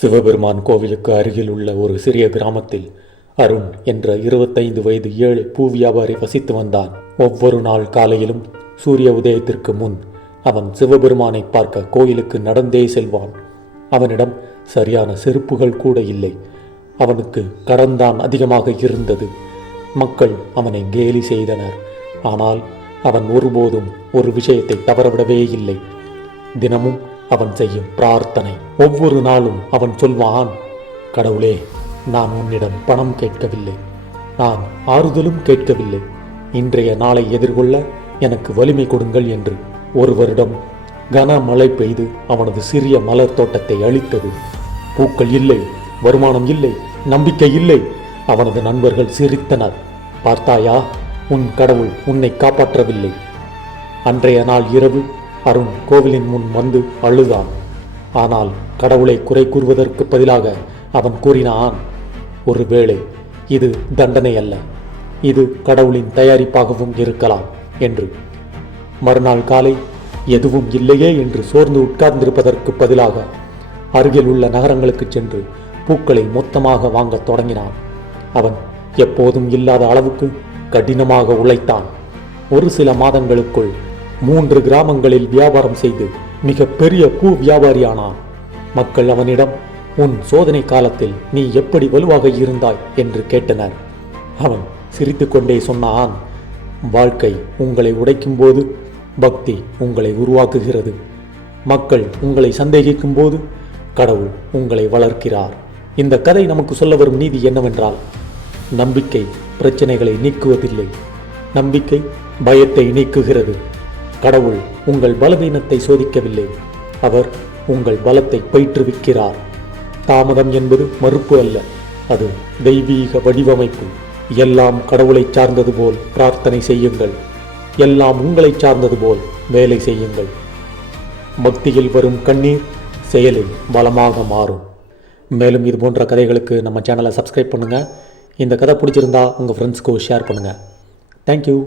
சிவபெருமான் கோவிலுக்கு அருகில் உள்ள ஒரு சிறிய கிராமத்தில் அருண் என்ற 25 வயது ஏழை பூ வியாபாரி வசித்து வந்தான். ஒவ்வொரு நாள் காலையிலும் சூரிய உதயத்திற்கு முன் அவன் சிவபெருமானை பார்க்க கோயிலுக்கு நடந்தே செல்வான். அவனிடம் சரியான செருப்புகள் கூட இல்லை. அவனுக்கு கடன்தான் அதிகமாக இருந்தது. மக்கள் அவனை கேலி செய்தனர். ஆனால் அவன் ஒருபோதும் ஒரு விஷயத்தை தவறவிடவே இல்லை. தினமும் அவன் செய்யும் பிரார்த்தனை. ஒவ்வொரு நாளும் அவன் சொல்வான், கடவுளே, நான் உன்னிடம் பணம் கேட்கவில்லை, நான் ஆறுதலும் கேட்கவில்லை, இன்றைய நாளை எதிர்கொள்ள எனக்கு வலிமை கொடுங்கள் என்று. ஒரு வருடம் கனமழை பெய்து அவனது சிறிய மலர் தோட்டத்தை அழித்தது. பூக்கள் இல்லை, வருமானம் இல்லை, நம்பிக்கை இல்லை. அவனது நண்பர்கள் சிரித்தனர். பார்த்தாயா, உன் கடவுள் உன்னை காப்பாற்றவில்லை. அன்றைய நாள் இரவு அருண் கோவிலின் முன் வந்து அழுதான். ஆனால் கடவுளை குறை கூறுவதற்கு பதிலாக அவன் கூறினான், ஒருவேளை இது தண்டனை அல்ல, இது கடவுளின் தயாரிப்பாகவும் இருக்கலாம் என்று. மறுநாள் காலை எதுவும் இல்லையே என்று சோர்ந்து உட்கார்ந்திருப்பதற்கு பதிலாக அருகில் உள்ள நகரங்களுக்கு சென்று பூக்களை மொத்தமாக வாங்கத் தொடங்கினான். அவன் எப்போதும் இல்லாத அளவுக்கு கடினமாக உழைத்தான். ஒரு சில மாதங்களுக்குள் 3 கிராமங்களில் வியாபாரம் செய்து மிக பெரிய பூ வியாபாரியானான். மக்கள் அவனிடம், உன் சோதனை காலத்தில் நீ எப்படி வலுவாக இருந்தாய் என்று கேட்டனர். அவன் சிரித்துக்கொண்டே சொன்னான், வாழ்க்கை உங்களை உடைக்கும் போது பக்தி உங்களை உருவாக்குகிறது. மக்கள் உங்களை சந்தேகிக்கும் போது கடவுள் உங்களை வளர்க்கிறார். இந்த கதை நமக்கு சொல்ல வரும் நீதி என்னவென்றால், நம்பிக்கை பிரச்சனைகளை நீக்குவதில்லை, நம்பிக்கை பயத்தை நீக்குகிறது. கடவுள் உங்கள் பலவீனத்தை சோதிக்கவில்லை, அவர் உங்கள் பலத்தை பயிற்றுவிக்கிறார். தாமதம் என்பது மறுப்பு அல்ல, அது தெய்வீக வடிவமைப்பு. எல்லாம் கடவுளை சார்ந்தது போல் பிரார்த்தனை செய்யுங்கள், எல்லாம் உங்களை சார்ந்தது போல் வேலை செய்யுங்கள். பக்தியில் வரும் கண்ணீர் செயலில் பலமாக மாறும். மேலும் இது போன்ற கதைகளுக்கு நம்ம சேனலை சப்ஸ்கிரைப் பண்ணுங்கள். இந்த கதை பிடிச்சிருந்தா உங்கள் ஃப்ரெண்ட்ஸ்க்கு ஷேர் பண்ணுங்கள். தேங்க்யூ.